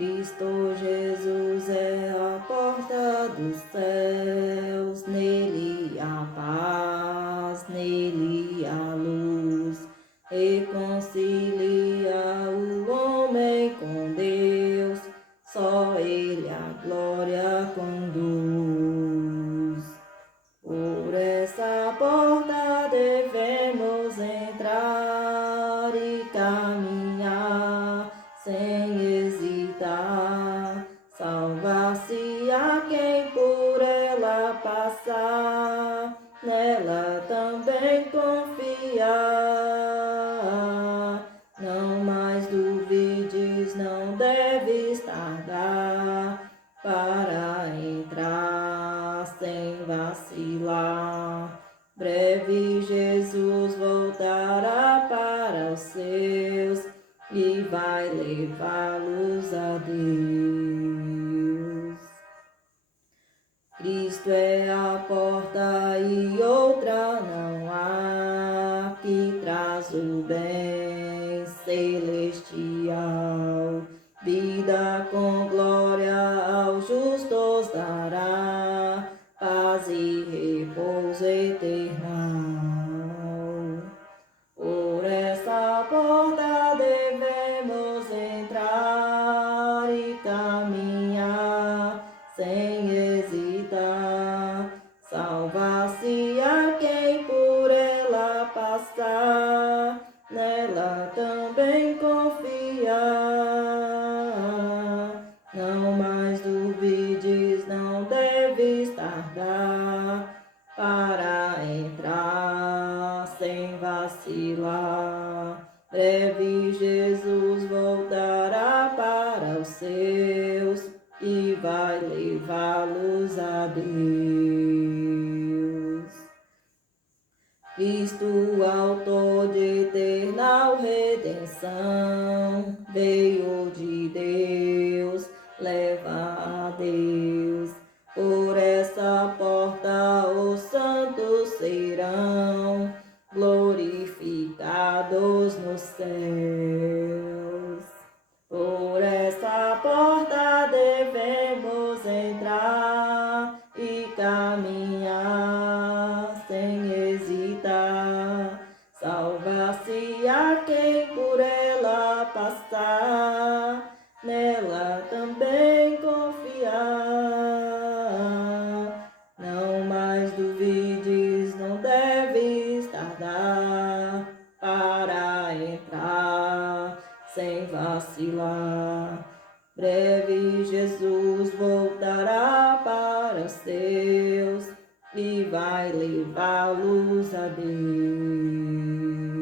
Cristo Jesus é a porta dos céus, nele a paz, nele a luz, reconcilia o homem com Deus, só ele a glória conduz. Por essa porta devemos entrar e caminhar sem hesitar, salvar-se a quem por ela passar, nela também confiar. Não mais duvides, não deves tardar para entrar sem vacilar. Breve Jesus voltará para os seus e vai levá-los a Deus. Cristo é a porta e outra não há, que traz o bem celestial. Vida com glória aos justos dará, paz e repouso eternal. Por essa porta devemos entrar e caminhar sem hesitar, salvar-se a quem por ela passar, nela também confiar. Não mais duvides, não deves tardar para entrar sem vacilar. Breve Jesus voltará para os seus e vai levá-los a Deus. Cristo, autor de eterna redenção, veio de Deus, leva a Deus. Por essa porta os santos serão glorificados nos céus. Por essa porta devemos entrar e caminhar sem hesitar, salvar-se a quem por ela passar, nela também confiar. Não mais duvides, não deves tardar para entrar sem vacilar. Breve Jesus voltará para os seus e vai levá-los a Deus.